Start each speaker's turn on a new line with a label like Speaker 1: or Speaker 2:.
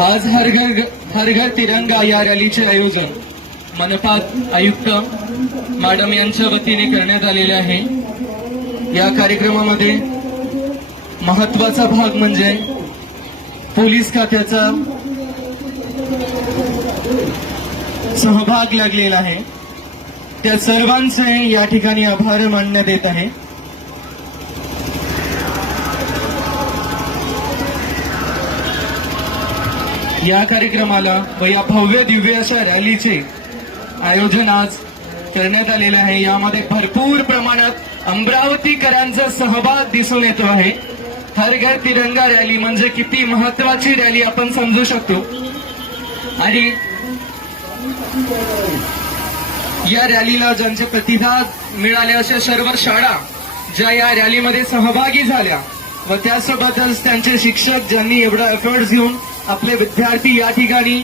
Speaker 1: आज हर घर हर घर तिरंगा या रॅलीचे आयोजन मनपा आयुक्त मॅडम यांच्या वतीने करण्यात आलेले आहे. या कार्यक्रमामध्ये महत्त्वाचा भाग म्हणजे पोलीस खात्याचा सहभाग लागलेला आहे. त्या सर्वांचे या ठिकाणी आभार मानण्यात येत आहे. या कार्यक्रमाला व या भव्य दिव्य अशा रॅलीचे आयोजन आज करण्यात आलेले आहे. यामध्ये भरपूर प्रमाणात अमरावतीकरांचा सहभाग दिसून येतो आहे. हर घर तिरंगा रॅली म्हणजे किती महत्वाची रॅली आपण समजू शकतो. आणि या रॅलीला ज्यांचे प्रतिसाद मिळाले अशा सर्व शाळा ज्या या रॅलीमध्ये सहभागी झाल्या व त्यासोबतच त्यांचे शिक्षक ज्यांनी एवढा एफर्ट्स घेऊन आपले विद्यार्थी या ठिकाणी